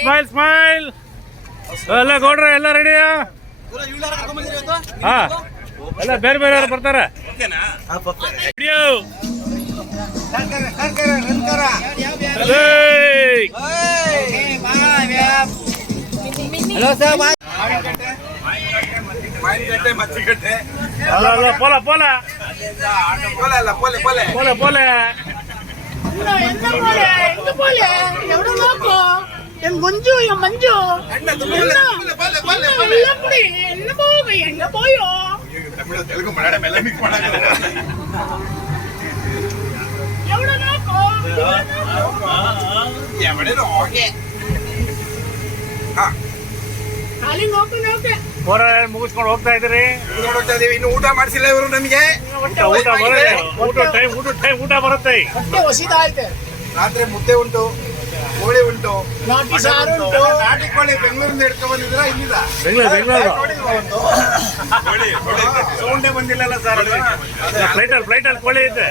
Smile smile. ಎಲ್ಲ ಗೌಡ್ರ ಎಲ್ಲ ರೆಡಿಯಾ? ಹಾ, ಎಲ್ಲ ಬೇರೆ ಬೇರೆ ಯಾರು ಬರ್ತಾರೆ. போல போல போல போல என் குஞ்சு என் மஞ்சு என்ன போக எங்க போயோ తెలుగు మలయాళం ಎಲ್ಲ ಮಿಕ್ಸ್ ಮಾಡಾಕಲ್ಲ எவ்வளவு நாக்கோ ಎವಡೇನೋ ಓಕೆ ಖಾಲಿ ನೋಕೆ ನೋಕೆ ಹೋರ ಮುಗಿಸ್ಕೊಂಡು ಹೋಗ್ತಾ ಇದ್ರಿ. ನೋಡ್ತಾ ಇದೀವಿ, ಇನ್ನು ಊಟ ಮಾಡಿಸಿಲ್ಲ ಇವರು ನಮಗೆ. ಊಟ ಬರುತ್ತೆ. ಹೊಟ್ಟೆ ಹೊಸಿದ ಆಯ್ತೆ. ರಾತ್ರಿ ಮುದ್ದೆ ಉಂಟು, ಕೋಳಿ ಉಂಟು, ನಾಟಿ ಸಾರು ಉಂಟು. ನಾಟಿ ಕೋಳಿ ಬೆಂಗಳೂರಿಂದ ಹಿಡ್ಕೊಂಡ್ ಬಂದಿದ್ರ ಇಲ್ಲಿದ ಬೆಂಗಳೂರು ಸೌಂಡೇ ಬಂದಿಲ್ಲಲ್ಲ ಸರ್. ಫ್ಲೈಟಲ್ಲಿ ಕೋಳಿ ಐತೆ.